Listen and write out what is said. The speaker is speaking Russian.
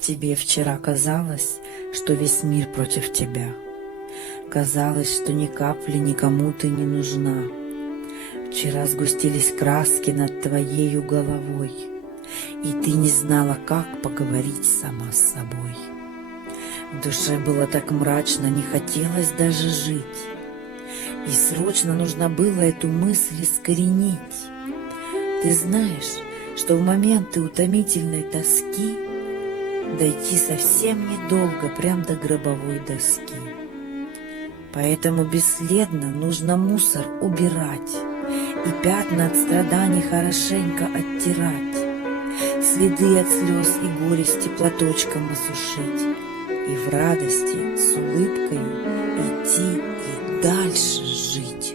Тебе вчера казалось, что весь мир против тебя. Казалось, что ни капли никому ты не нужна. Вчера сгустились краски над твоею головой, и ты не знала, как поговорить сама с собой. В душе было так мрачно, не хотелось даже жить, и срочно нужно было эту мысль искоренить. Ты знаешь, что в моменты утомительной тоски дойти совсем недолго, прям до гробовой доски. Поэтому бесследно нужно мусор убирать и пятна от страданий хорошенько оттирать, следы от слез и горести платочком осушить, и в радости с улыбкой идти и дальше жить.